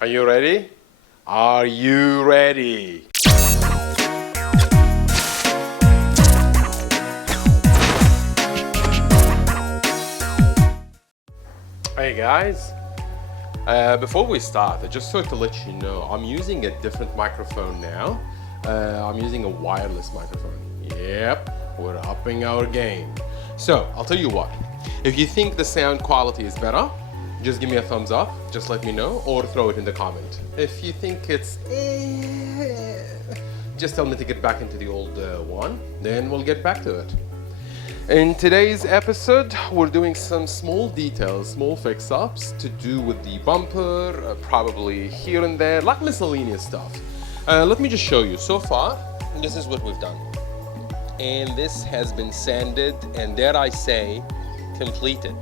Are you ready? Are you ready? Hey guys, before we start, I just thought to let you know I'm using a different microphone now. I'm using a wireless microphone. Yep, we're upping our game. So I'll tell you what, if you think the sound quality is better, just give me a thumbs up, just let me know, or throw it in the comment. If you think it's just tell me to get back into the old one, then we'll get back to it. In today's episode, we're doing some small details, small fix-ups to do with the bumper, probably here and there, like miscellaneous stuff. Let me just show you. So far, this is what we've done. And this has been sanded and, dare I say, completed.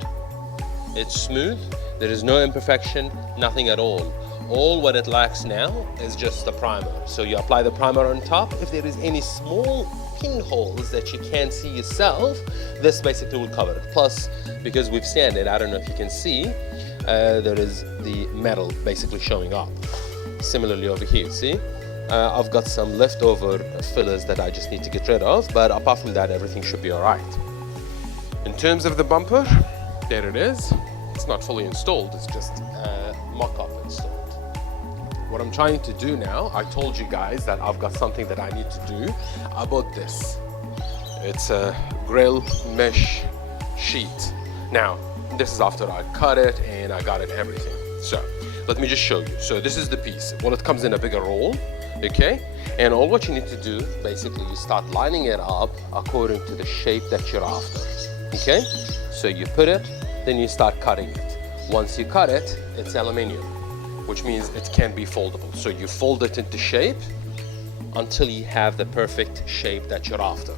It's smooth, there is no imperfection, nothing at all. All what it lacks now is just the primer. So you apply the primer on top. If there is any small pinholes that you can't see yourself, this basically will cover it. Plus, because we've sanded, I don't know if you can see, there is the metal basically showing up. Similarly over here, see? I've got some leftover fillers that I just need to get rid of, but apart from that, everything should be all right. In terms of the bumper, there it is. It's not fully installed, it's just mock-up installed. What I'm trying to do now, I told you guys that I've got something that I need to do about this. It's a grill mesh sheet. Now, this is after I cut it and I got it everything. So, let me just show you. So this is the piece. Well, it comes in a bigger roll, okay? And all what you need to do, basically, you start lining it up according to the shape that you're after, okay? So you put it, then you start cutting it. Once you cut it, it's aluminium, which means it can be foldable. So you fold it into shape until you have the perfect shape that you're after,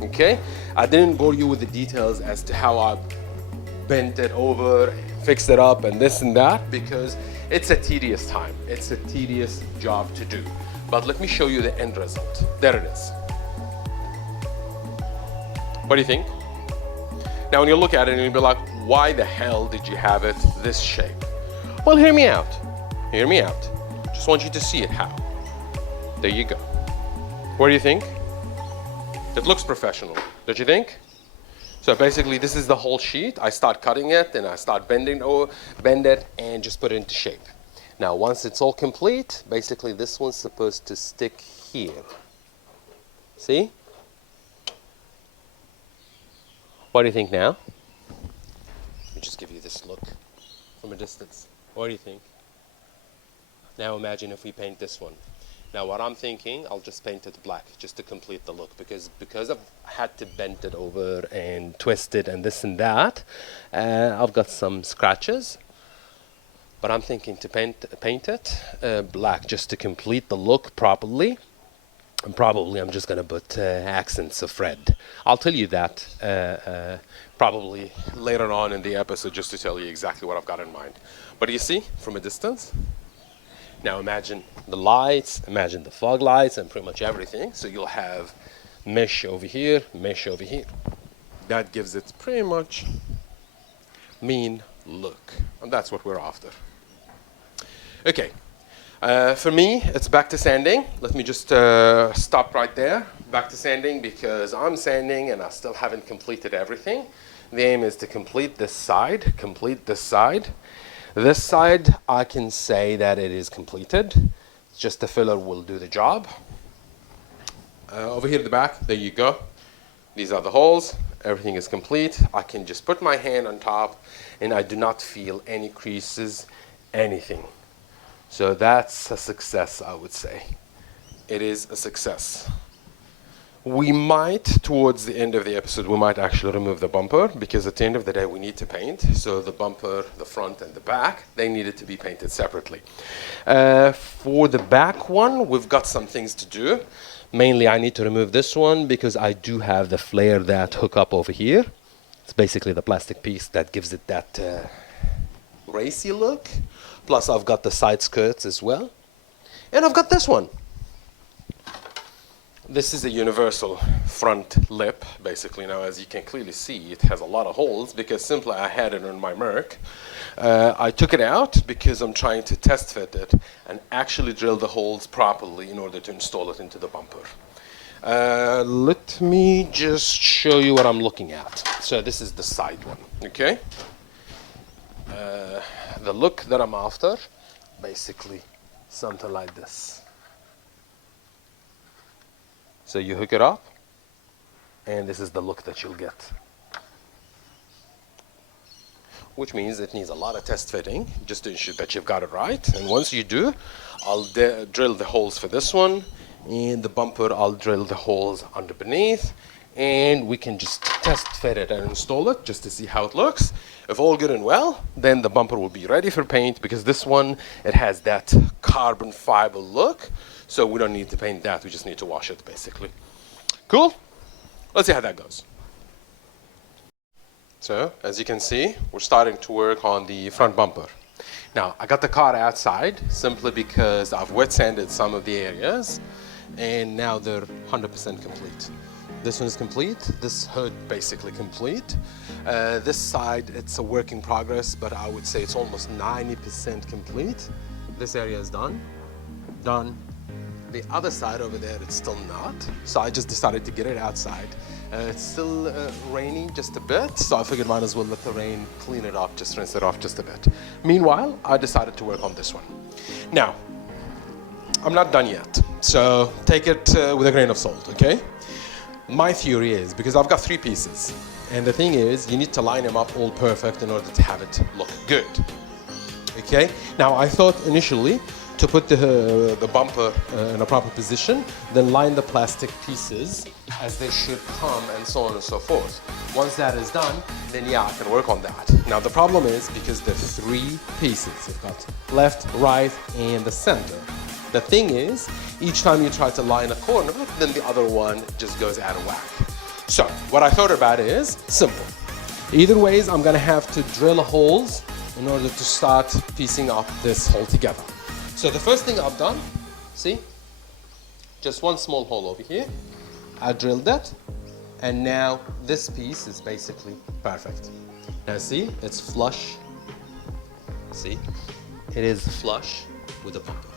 okay? I didn't bore you with the details as to how I bent it over, fixed it up, and this and that, because it's a tedious time. It's a tedious job to do. But let me show you the end result. There it is. What do you think? Now, when you look at it and you'll be like, why the hell did you have it this shape? Well, hear me out. Hear me out. Just want you to see it how. There you go. What do you think? It looks professional, don't you think? So basically, this is the whole sheet. I start cutting it, and I start bend it, and just put it into shape. Now, once it's all complete, basically this one's supposed to stick here. See? What do you think now? Let me just give you this look from a distance. What do you think? Now imagine if we paint this one. Now what I'm thinking, I'll just paint it black just to complete the look, because I've had to bend it over and twist it and this and that. I've got some scratches, but I'm thinking to paint it black just to complete the look properly. And probably I'm just gonna put accents of red. I'll tell you that probably later on in the episode, just to tell you exactly what I've got in mind. But you see, from a distance, now imagine the lights, imagine the fog lights and pretty much everything. So you'll have mesh over here, mesh over here. That gives it pretty much mean look. And that's what we're after. Okay. For me, it's back to sanding. Let me just stop right there. Back to sanding, because I'm sanding and I still haven't completed everything. The aim is to complete this side, This side, I can say that it is completed. Just the filler will do the job. Over here at the back, there you go. These are the holes. Everything is complete. I can just put my hand on top and I do not feel any creases, anything. So that's a success, I would say. It is a success. We might, towards the end of the episode, we might actually remove the bumper, because at the end of the day we need to paint. So the bumper, the front and the back, they needed to be painted separately. For the back one, we've got some things to do. Mainly I need to remove this one because I do have the flare that hook up over here. It's basically the plastic piece that gives it that racy look. Plus I've got the side skirts as well. And I've got this one. This is a universal front lip, basically. Now, as you can clearly see, it has a lot of holes because simply I had it on my Merc. I took it out because I'm trying to test fit it and actually drill the holes properly in order to install it into the bumper. Let me just show you what I'm looking at. So this is the side one, okay? The look that I'm after, basically something like this. So you hook it up, and this is the look that you'll get. Which means it needs a lot of test fitting, just to ensure that you've got it right. And once you do, I'll drill the holes for this one, and the bumper, I'll drill the holes under beneath, and we can just test fit it and install it just to see how it looks. If all good and well, then the bumper will be ready for paint, because this one, it has that carbon fiber look, so we don't need to paint that, we just need to wash it basically. Cool? Let's see how that goes. So, as you can see, we're starting to work on the front bumper. Now, I got the car outside simply because I've wet sanded some of the areas, and now they're 100% complete. This one is complete, this hood basically complete. This side, it's a work in progress, but I would say it's almost 90% complete. This area is done. The other side over there, it's still not. So I just decided to get it outside. It's still raining just a bit, so I figured might as well let the rain clean it up, just rinse it off just a bit. Meanwhile, I decided to work on this one. Now, I'm not done yet, so take it with a grain of salt, okay? My theory is, because I've got 3 pieces, and the thing is, you need to line them up all perfect in order to have it look good, okay? Now, I thought initially to put the bumper in a proper position, then line the plastic pieces as they should come, and so on and so forth. Once that is done, then yeah, I can work on that. Now, the problem is, because the 3 pieces, you've got left, right, and the center. The thing is, each time you try to line a corner, then the other one just goes out of whack. So, what I thought about is simple. Either ways, I'm gonna have to drill holes in order to start piecing up this hole together. So the first thing I've done, see, just one small hole over here. I drilled that, and now this piece is basically perfect. Now see, it's flush. See, it is flush with the bumper.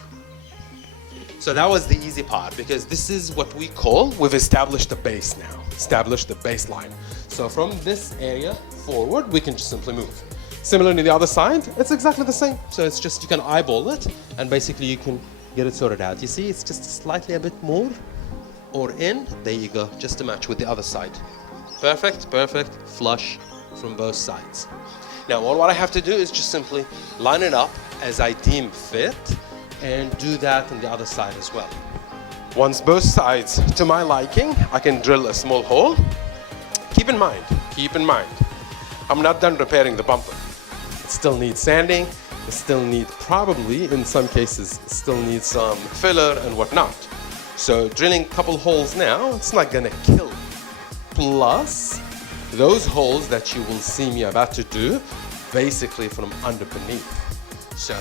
So that was the easy part, because this is what we call, we've established the base now, established the baseline. So from this area forward, we can just simply move. Similarly, the other side, it's exactly the same. So it's just, you can eyeball it, and basically you can get it sorted out. You see, it's just slightly a bit more, or in, there you go, just to match with the other side. Perfect, perfect, flush from both sides. Now, all what I have to do is just simply line it up as I deem fit, and do that on the other side as well. Once both sides to my liking, I can drill a small hole. Keep in mind, I'm not done repairing the bumper. It still needs sanding, it still needs, probably in some cases, still needs some filler and whatnot. So drilling a couple holes now, it's not gonna kill it. Plus, those holes that you will see me about to do, basically from under beneath. So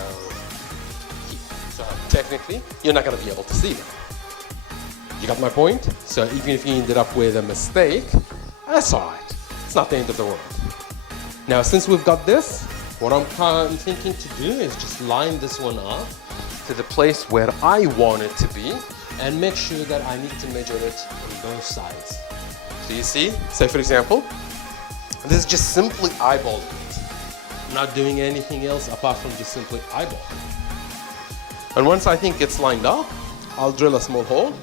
technically, you're not gonna be able to see them. You got my point? So even if you ended up with a mistake, that's all right. It's not the end of the world. Now, since we've got this, what I'm thinking to do is just line this one up to the place where I want it to be, and make sure that I need to measure it on both sides. So you see, say for example, this is just simply eyeballing it. I'm not doing anything else apart from just simply eyeballing. And once I think it's lined up, I'll drill a small hole.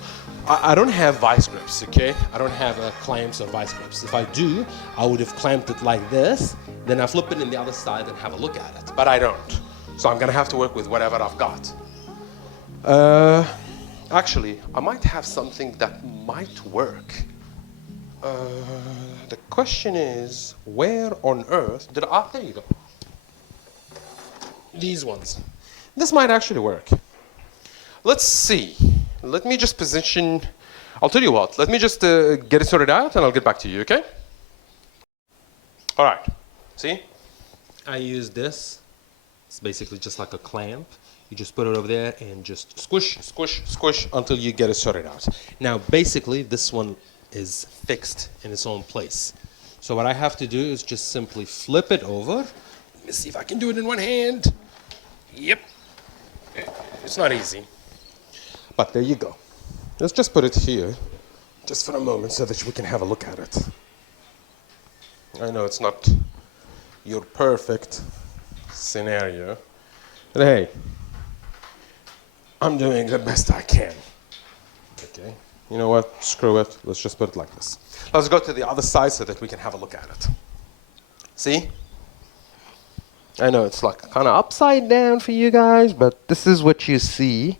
I don't have vice grips, okay? I don't have clamps or vice grips. If I do, I would have clamped it like this, then I flip it in the other side and have a look at it. But I don't. So I'm gonna have to work with whatever I've got. Actually, I might have something that might work. The question is, where on earth did I, there you go. These ones. This might actually work. Let's see. Let me just position, I'll tell you what, let me just get it sorted out and I'll get back to you, okay? All right, see? I use this. It's basically just like a clamp. You just put it over there and just squish, squish, squish until you get it sorted out. Now, basically, this one is fixed in its own place. So what I have to do is just simply flip it over. Let me see if I can do it in one hand. Yep. It's not easy. But there you go. Let's just put it here, just for a moment, so that we can have a look at it. I know it's not your perfect scenario, but hey, I'm doing the best I can. Okay, you know what? Screw it. Let's just put it like this. Let's go to the other side so that we can have a look at it. See? I know it's like kind of upside down for you guys, but this is what you see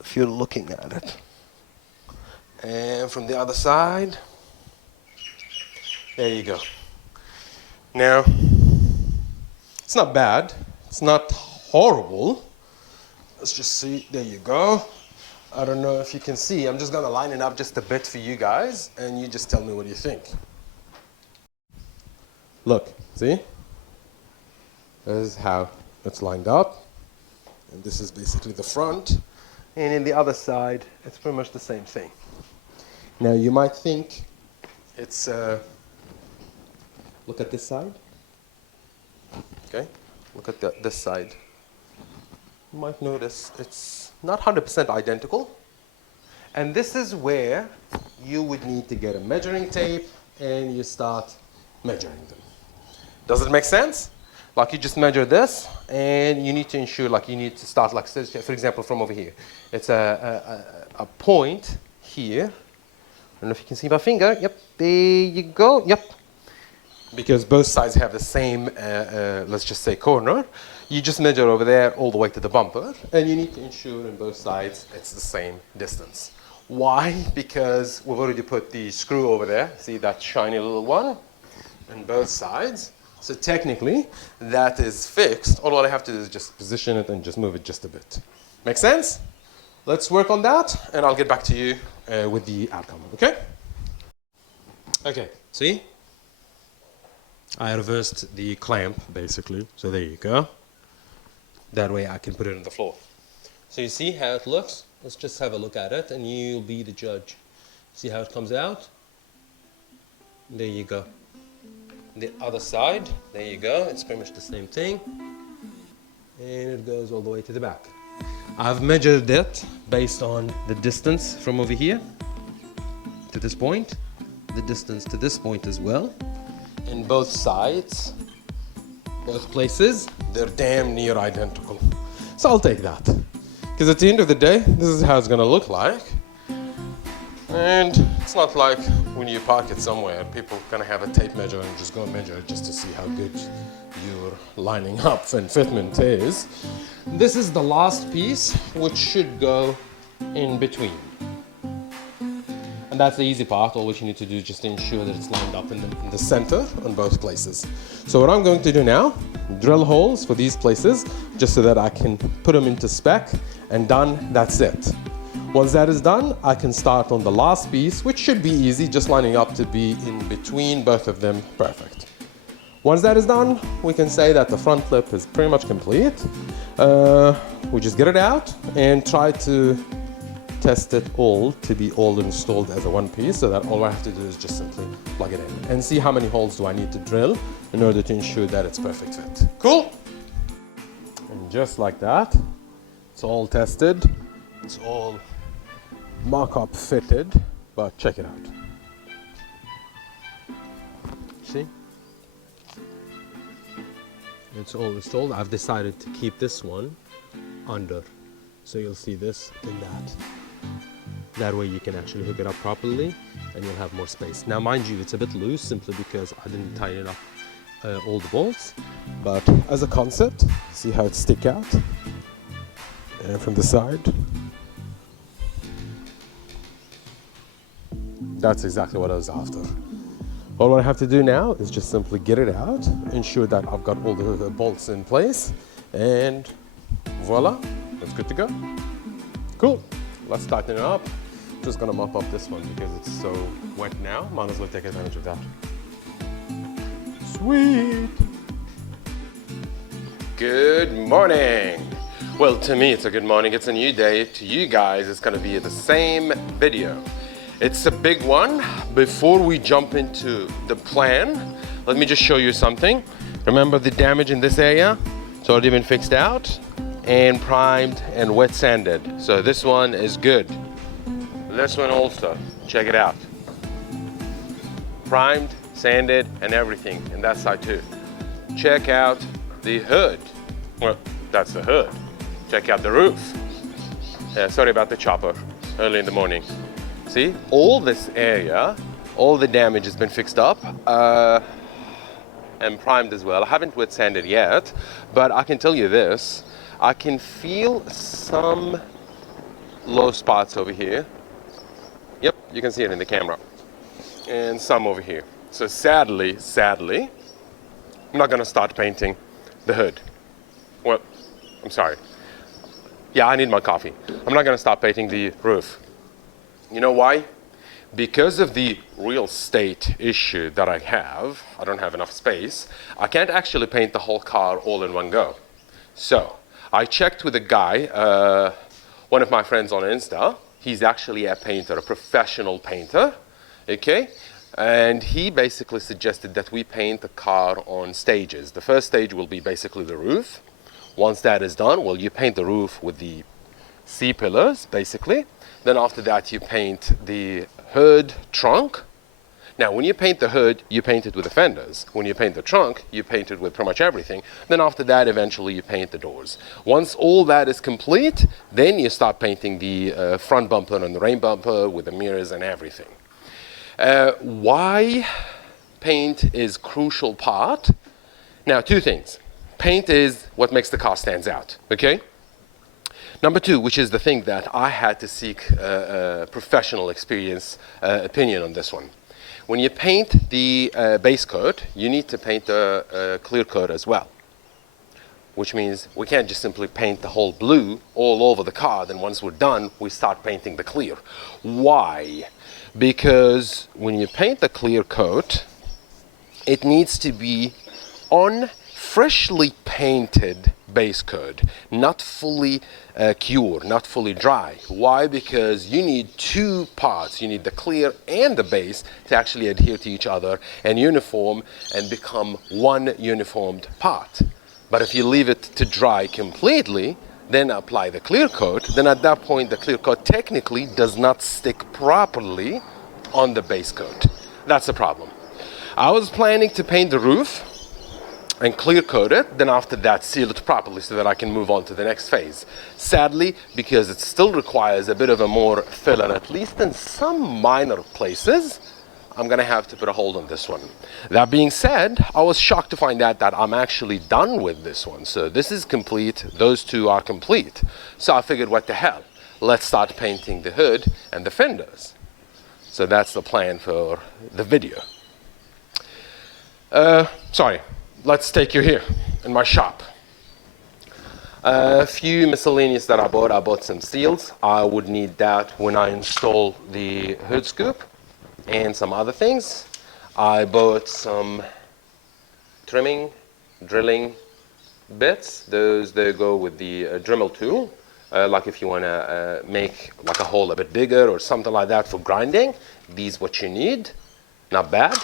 if you're looking at it. And from the other side, there you go. Now, it's not bad. It's not horrible. Let's just see. There you go. I don't know if you can see. I'm just going to line it up just a bit for you guys, and you just tell me what you think. Look, see? This is how it's lined up. And this is basically the front. And in the other side, it's pretty much the same thing. Now, you might think it's... look at this side. Okay? Look at this side. You might notice it's not 100% identical. And this is where you would need to get a measuring tape and you start measuring them. Does it make sense? Like you just measure this and you need to ensure, like you need to start, like for example, from over here. It's a point here. I don't know if you can see my finger. Yep, there you go. Yep. Because both sides have the same, let's just say, corner. You just measure over there all the way to the bumper, and you need to ensure on both sides it's the same distance. Why? Because we've already put the screw over there. See that shiny little one? On both sides. So technically, that is fixed. All I have to do is just position it and just move it just a bit. Make sense? Let's work on that, and I'll get back to you with the outcome, okay? Okay, see? I reversed the clamp, basically. So there you go. That way I can put it on the floor. So you see how it looks? Let's just have a look at it, and you'll be the judge. See how it comes out? There you go. The other side, there you go. It's pretty much the same thing. And it goes all the way to the back. I've measured it based on the distance from over here to this point, the distance to this point as well. In both sides, both places, they're damn near identical. So I'll take that. Because at the end of the day, this is how it's going to look like. And it's not like when you park it somewhere, people are going to have a tape measure and just go measure it just to see how good your lining up and fitment is. This is the last piece, which should go in between. And that's the easy part. All what you need to do is just ensure that it's lined up in the center on both places. So what I'm going to do now, drill holes for these places, just so that I can put them into spec, and done, that's it. Once that is done, I can start on the last piece, which should be easy, just lining up to be in between both of them, perfect. Once that is done, we can say that the front lip is pretty much complete. We just get it out and try to test it all to be all installed as a one piece, so that all I have to do is just simply plug it in and see how many holes do I need to drill in order to ensure that it's perfect fit. Cool? And just like that, it's all tested, it's all mock-up fitted, but check it out. See? It's all installed. I've decided to keep this one under, so you'll see this in that. That way you can actually hook it up properly and you'll have more space. Now mind you, it's a bit loose simply because I didn't tighten up all the bolts, but as a concept, see how it sticks out and from the side. That's exactly what I was after. All I have to do now is just simply get it out, ensure that I've got all the bolts in place, and voila, it's good to go. Cool, let's tighten it up. Just gonna mop up this one because it's so wet now. Might as well take advantage of that. Sweet. Good morning. Well, to me, it's a good morning. It's a new day. To you guys, it's going to be the same video. It's a big one. Before we jump into the plan, let me just show you something. Remember the damage in this area? It's already been fixed out and primed and wet sanded. So this one is good. This one also, check it out. Primed, sanded, and everything, and that side too. Check out the hood. Well, that's the hood. Check out the roof. Sorry about the chopper, early in the morning. See, all this area, all the damage has been fixed up and primed as well. I haven't wet sanded yet, but I can tell you this. I can feel some low spots over here. Yep, you can see it in the camera. And some over here. So sadly, I'm not gonna start painting the hood. Well, I'm sorry. Yeah, I need my coffee. I'm not gonna start painting the roof. You know why? Because of the real estate issue that I have, I don't have enough space, I can't actually paint the whole car all in one go. So, I checked with a guy, one of my friends on Insta. He's actually a painter, a professional painter, okay? And he basically suggested that we paint the car on stages. The first stage will be basically the roof. Once that is done, well, you paint the roof with the C-pillars, basically. Then after that, you paint the hood, trunk. Now, when you paint the hood, you paint it with the fenders. When you paint the trunk, you paint it with pretty much everything. Then after that, eventually, you paint the doors. Once all that is complete, then you start painting the front bumper and the rain bumper with the mirrors and everything. Why paint is crucial part? Now, two things. Paint is what makes the car stands out, okay? Number two, which is the thing that I had to seek professional experience opinion on this one. When you paint the base coat, you need to paint the clear coat as well. Which means we can't just simply paint the whole blue all over the car, then once we're done, we start painting the clear. Why? Because when you paint the clear coat, it needs to be on freshly painted base coat, not fully cured, not fully dry. Why? Because you need two parts. You need the clear and the base to actually adhere to each other and uniform and become one uniformed part. But if you leave it to dry completely, then apply the clear coat, then at that point the clear coat technically does not stick properly on the base coat. That's the problem. I was planning to paint the roof and clear coat it, then after that seal it properly so that I can move on to the next phase. Sadly, because it still requires a bit of a more fill, and at least in some minor places, I'm gonna have to put a hold on this one. That being said, I was shocked to find out that I'm actually done with this one. So this is complete, those two are complete. So I figured, what the hell? Let's start painting the hood and the fenders. So that's the plan for the video. Sorry. Let's take you here in my shop. A few miscellaneous that I bought some seals. I would need that when I install the hood scoop and some other things. I bought some trimming, drilling bits. Those, they go with the Dremel tool. Like if you want to make like a hole a bit bigger or something like that for grinding. These what you need, not bad.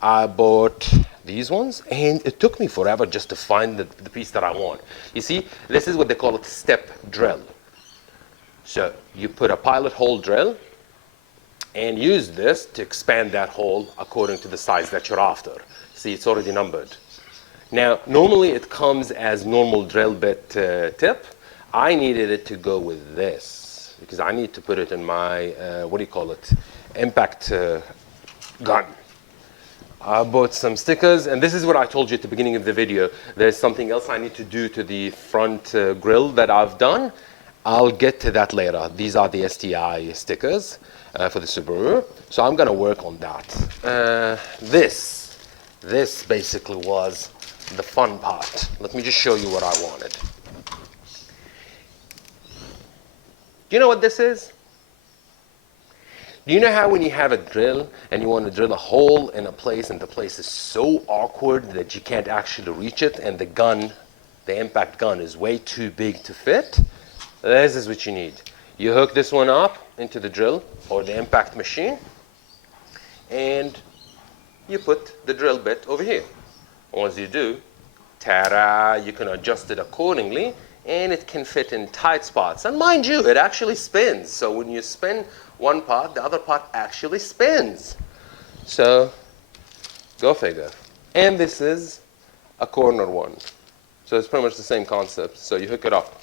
I bought these ones, and it took me forever just to find the piece that I want. You see, this is what they call a step drill. So you put a pilot hole drill and use this to expand that hole according to the size that you're after. See, it's already numbered. Now, normally it comes as normal drill bit tip. I needed it to go with this because I need to put it in my, impact gun. I bought some stickers, and this is what I told you at the beginning of the video. There's something else I need to do to the front grille that I've done. I'll get to that later. These are the STI stickers for the Subaru. So I'm gonna work on that. This basically was the fun part. Let me just show you what I wanted. Do you know what this is? Do you know how when you have a drill and you want to drill a hole in a place and the place is so awkward that you can't actually reach it and the gun the impact gun is way too big to fit, this is what you need. You hook this one up into the drill or the impact machine, and you put the drill bit over here. Once you do, ta-da, you can adjust it accordingly, and it can fit in tight spots. And mind you, it actually spins. So when you spin one part, the other part actually spins. So go figure. And this is a corner one. So it's pretty much the same concept. So you hook it up.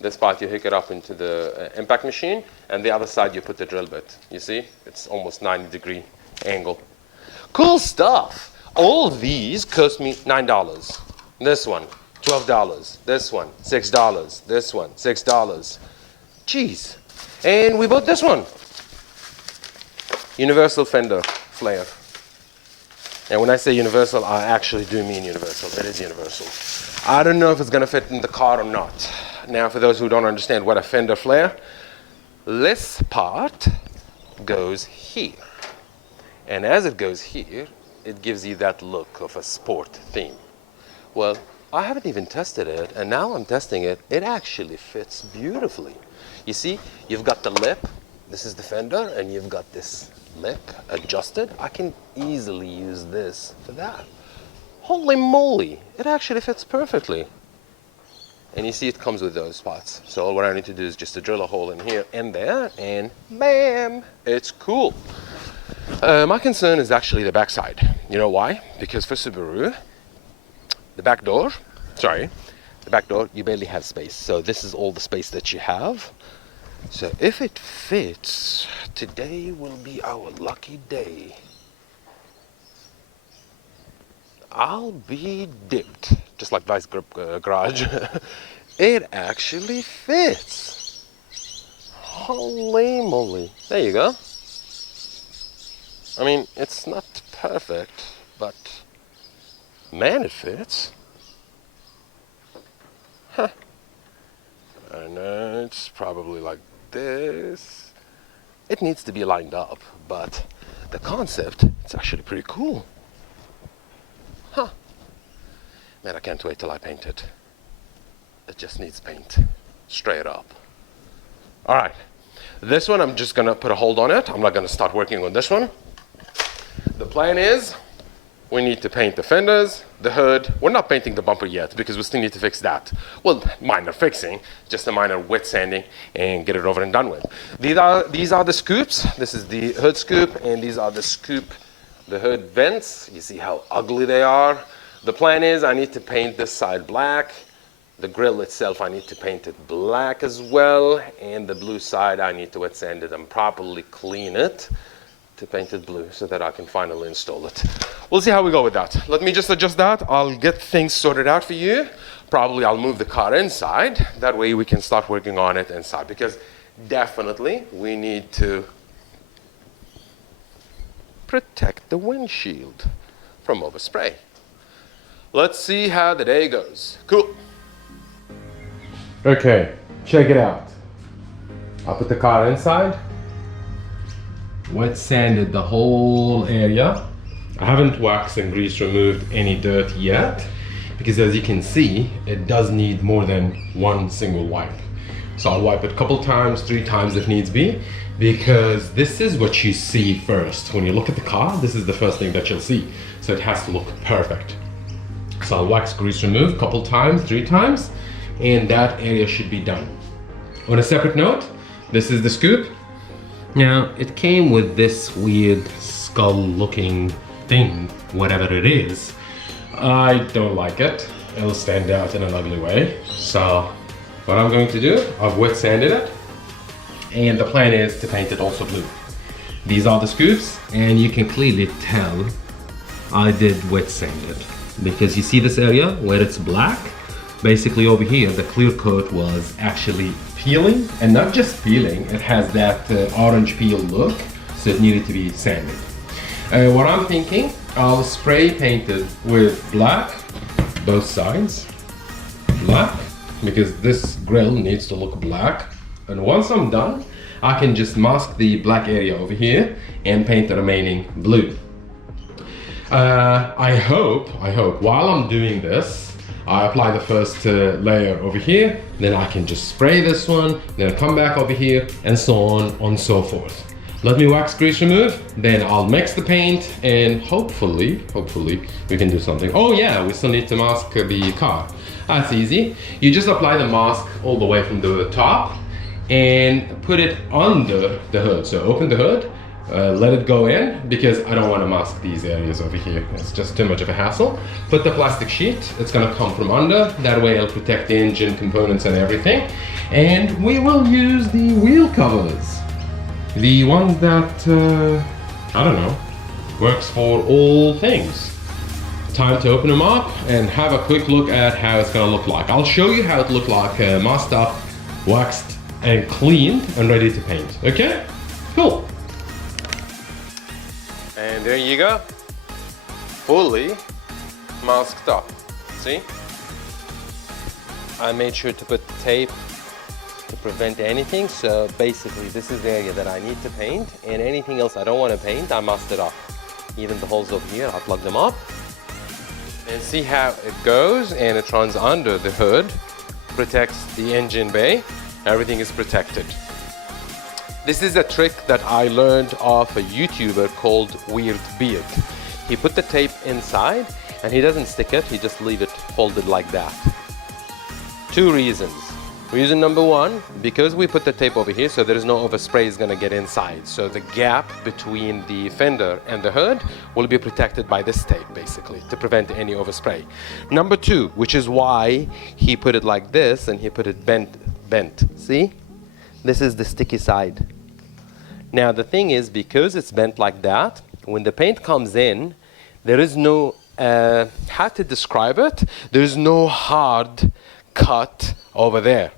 This part you hook it up into the impact machine, and the other side you put the drill bit. You see? It's almost 90-degree angle. Cool stuff. All these cost me $9. This one, $12. This one, $6. This one, $6. Jeez. And we bought this one. Universal fender flare. And when I say universal, I actually do mean universal. It is universal. I don't know if it's going to fit in the car or not. Now, for those who don't understand what a fender flare, this part goes here. And as it goes here, it gives you that look of a sport theme. Well, I haven't even tested it, and now I'm testing it. It actually fits beautifully. You see, you've got the lip. This is the fender, and you've got this lip adjusted. I can easily use this for that. Holy moly, it actually fits perfectly. And you see it comes with those spots. So all what I need to do is just to drill a hole in here and there, and bam, it's cool. My concern is actually the backside. You know why? Because for Subaru, the back door, you barely have space. So this is all the space that you have. So if it fits, today will be our lucky day. I'll be dipped, just like Vice Grip Garage. It actually fits. Holy moly. There you go. I mean, it's not perfect, but man, it fits. Huh. I know it's probably like this. It needs to be lined up, but the concept, it's actually pretty cool. Huh. Man, I can't wait till I paint it. It just needs paint, straight up. All right, this one I'm just gonna put a hold on it. I'm not gonna start working on this one. The plan is, we need to paint the fenders, the hood. We're not painting the bumper yet because we still need to fix that. Well, minor fixing, just a minor wet sanding and get it over and done with. These are the scoops. This is the hood scoop, and these are the hood vents. You see how ugly they are. The plan is I need to paint this side black. The grill itself, I need to paint it black as well. And the blue side, I need to wet sand it and properly clean it to paint it blue so that I can finally install it. We'll see how we go with that. Let me just adjust that. I'll get things sorted out for you. Probably I'll move the car inside. That way we can start working on it inside, because definitely we need to protect the windshield from overspray. Let's see how the day goes. Cool. Okay, check it out. I'll put the car inside. Wet sanded the whole area. I haven't waxed and grease removed any dirt yet, because as you can see, it does need more than one single wipe. So I'll wipe it a couple times, 3 times if needs be, because this is what you see first. When you look at the car, this is the first thing that you'll see. So it has to look perfect. So I'll wax, grease, remove a couple times, 3 times, and that area should be done. On a separate note, this is the scoop. Now, it came with this weird skull looking thing, whatever it is. I don't like it. It'll stand out in an ugly way. So what I'm going to do, I've wet sanded it, and the plan is to paint it also blue. These are the scoops, and you can clearly tell I did wet sand it, because you see this area where it's black? Basically over here, the clear coat was actually peeling, and not just peeling, it has that orange peel look, so it needed to be sanded. What I'm thinking, I'll spray paint it with black, both sides, black, because this grill needs to look black. And once I'm done, I can just mask the black area over here and paint the remaining blue. I hope, while I'm doing this, I apply the first layer over here, then I can just spray this one, then come back over here, and so on and so forth. Let me wax grease remove, then I'll mix the paint, and hopefully we can do something. Oh yeah, we still need to mask the car. That's easy. You just apply the mask all the way from the top and put it under the hood. So open the hood, let it go in, because I don't want to mask these areas over here. It's just too much of a hassle. Put the plastic sheet, it's gonna come from under. That way it'll protect the engine components and everything. And we will use the wheel covers. The ones that, I don't know, works for all things. Time to open them up and have a quick look at how it's gonna look like. I'll show you how it looked like masked up, waxed, and cleaned and ready to paint. Okay? Cool. And there you go. Fully masked up. See? I made sure to put tape to prevent anything. So basically this is the area that I need to paint, and anything else I don't want to paint, I masked it up. Even the holes over here, I'll plug them up. And see how it goes, and it runs under the hood, protects the engine bay. Everything is protected. This is a trick that I learned off a YouTuber called Weird Beard. He put the tape inside and he doesn't stick it, he just leave it folded like that. Two reasons. Reason number one, because we put the tape over here, so there is no overspray is gonna get inside. So the gap between the fender and the hood will be protected by this tape, basically, to prevent any overspray. Number two, which is why he put it like this and he put it bent. See? This is the sticky side. Now the thing is, because it's bent like that, when the paint comes in, there is no, how to describe it? There's no hard cut over there.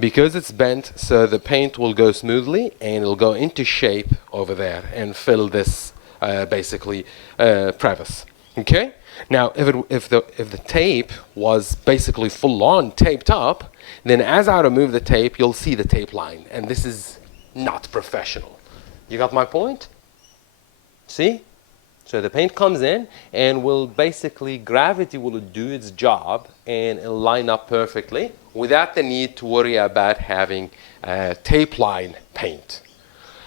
Because it's bent, so the paint will go smoothly and it'll go into shape over there and fill this basically crevice. Okay? Now, if the tape was basically full-on taped up, then as I remove the tape, you'll see the tape line, and this is not professional. You got my point? See? So the paint comes in and will basically, gravity will do its job and it'll line up perfectly without the need to worry about having tape line paint.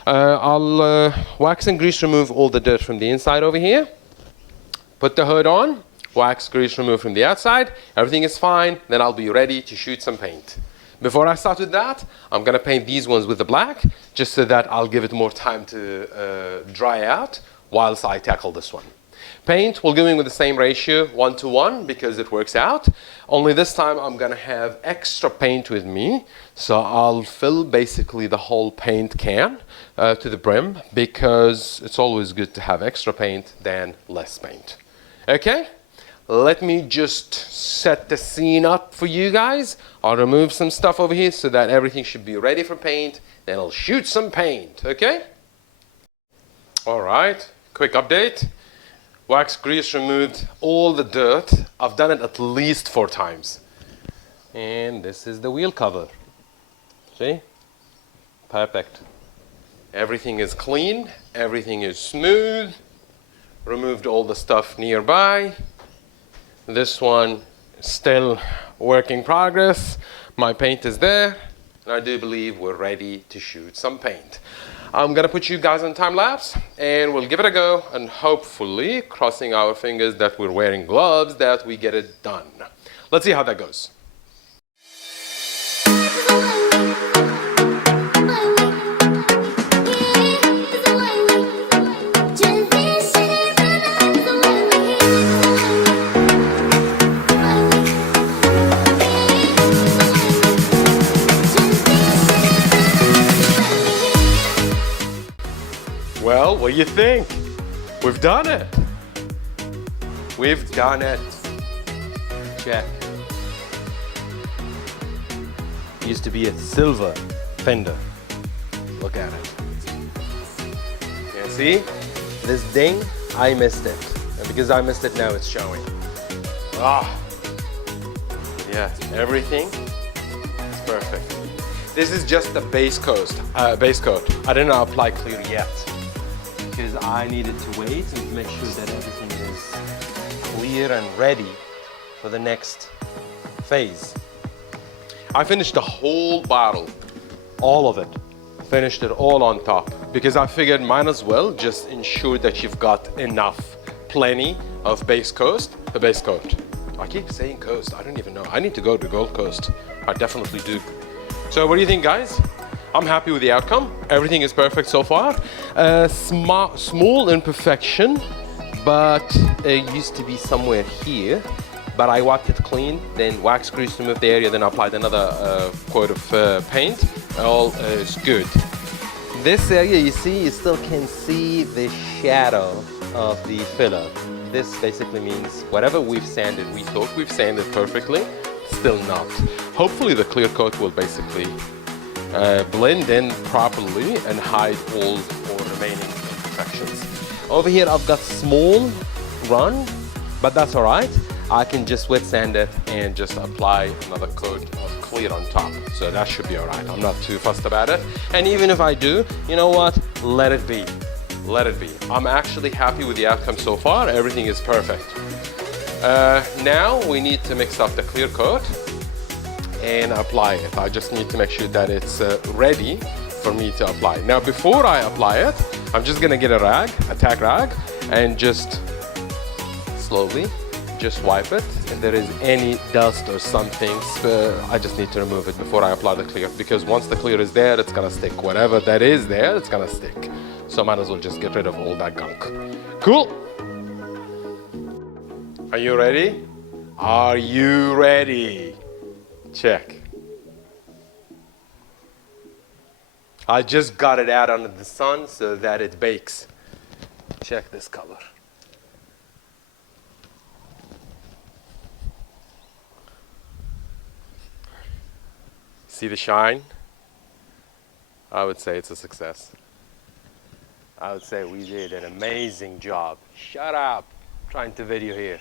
I'll wax and grease remove all the dirt from the inside over here. Put the hood on, wax, grease remove from the outside. Everything is fine, then I'll be ready to shoot some paint. Before I start with that, I'm gonna paint these ones with the black, just so that I'll give it more time to dry out whilst I tackle this one. Paint, we'll go in with the same ratio, 1:1, because it works out. Only this time I'm gonna have extra paint with me, so I'll fill basically the whole paint can to the brim, because it's always good to have extra paint than less paint. Okay? Let me just set the scene up for you guys. I'll remove some stuff over here so that everything should be ready for paint. Then I'll shoot some paint, okay? All right, quick update. Wax, grease, removed all the dirt. I've done it at least 4 times. And this is the wheel cover. See? Perfect. Everything is clean, everything is smooth. Removed all the stuff nearby. This one still work in progress. My paint is there, and I do believe we're ready to shoot some paint. I'm gonna put you guys on time lapse, and we'll give it a go, and hopefully, crossing our fingers that we're wearing gloves, that we get it done. Let's see how that goes. Well, what do you think? We've done it. We've done it. Check. Used to be a silver fender. Look at it. Yeah, see? This ding, I missed it. And because I missed it, now it's showing. Ah. Yeah, everything is perfect. This is just the base coat. I didn't apply clear yet, because I needed to wait and make sure that everything is clear and ready for the next phase. I finished the whole bottle, all of it. Finished it all on top because I figured might as well just ensure that you've got enough, plenty of base coat. I keep saying coast, I don't even know. I need to go to Gold Coast. I definitely do. So what do you think, guys? I'm happy with the outcome. Everything is perfect so far. Small imperfection, but it used to be somewhere here. But I wiped it clean, then wax grease to remove the area, then I applied another coat of paint. All is good. This area, you see, you still can see the shadow of the filler. This basically means whatever we've sanded, we thought we've sanded perfectly, still not. Hopefully the clear coat will basically blend in properly and hide all remaining imperfections. Over here I've got small run, but that's all right. I can just wet sand it and just apply another coat of clear on top. So that should be all right. I'm not too fussed about it. And even if I do, you know what? Let it be. Let it be. I'm actually happy with the outcome so far. Everything is perfect. Now we need to mix up the clear coat and apply it. I just need to make sure that it's ready for me to apply. Now before I apply it, I'm just gonna get a rag, a tack rag, and just slowly just wipe it. If there is any dust or something, I just need to remove it before I apply the clear, because once the clear is there, it's gonna stick. Whatever that is there, it's gonna stick. So I might as well just get rid of all that gunk. Cool. Are you ready? Are you ready? Check. I just got it out under the sun so that it bakes. Check this color. See the shine? I would say it's a success. I would say we did an amazing job. Shut up, I'm trying to video here.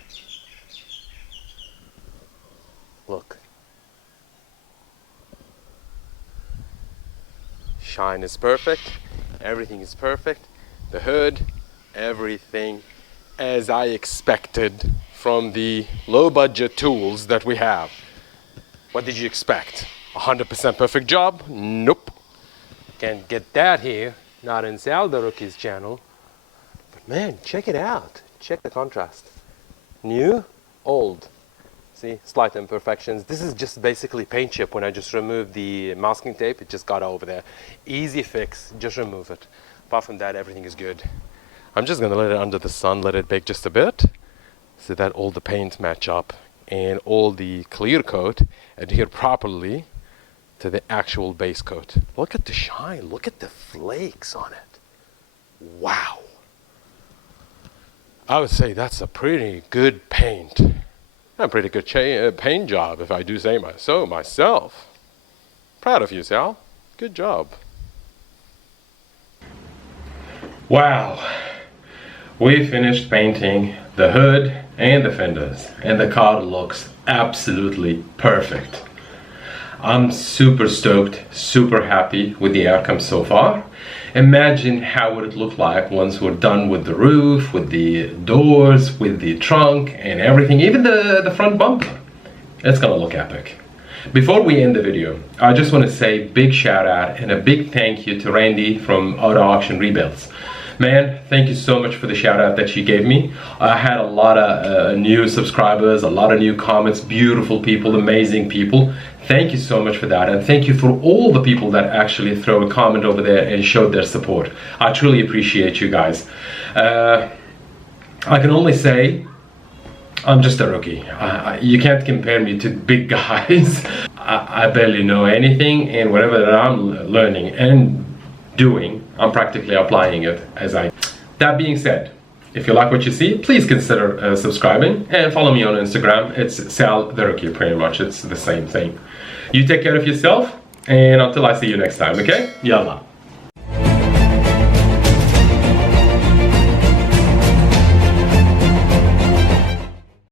Look. Shine is perfect, everything is perfect. The hood, everything as I expected from the low budget tools that we have. What did you expect? 100% perfect job? Nope. Can't get that here, not in Sal the Rookie's channel. But man, check it out. Check the contrast. New, old. See, slight imperfections. This is just basically paint chip. When I just removed the masking tape, it just got over there. Easy fix, just remove it. Apart from that, everything is good. I'm just gonna let it under the sun, let it bake just a bit, so that all the paints match up and all the clear coat adhere properly to the actual base coat. Look at the shine, look at the flakes on it. Wow. I would say that's a pretty good paint. A pretty good paint job, if I do say so myself. Proud of you, Sal. Good job. Wow. We finished painting the hood and the fenders, and the car looks absolutely perfect. I'm super stoked, super happy with the outcome so far. Imagine how would it look like once we're done with the roof, with the doors, with the trunk and everything, even the front bumper. It's gonna look epic. Before we end the video, I just want to say big shout out and a big thank you to Randy from Auto Auction Rebuilds. Man, thank you so much for the shout out that you gave me. I had a lot of new subscribers, a lot of new comments, beautiful people, amazing people. Thank you so much for that, and thank you for all the people that actually throw a comment over there and showed their support. I truly appreciate you guys. I can only say I'm just a rookie. You can't compare me to big guys. I barely know anything, and whatever that I'm learning and doing, I'm practically applying it as I. That being said, if you like what you see, please consider subscribing and follow me on Instagram. It's Sal the Rookie, pretty much. It's the same thing. You take care of yourself, and until I see you next time, okay? Yalla.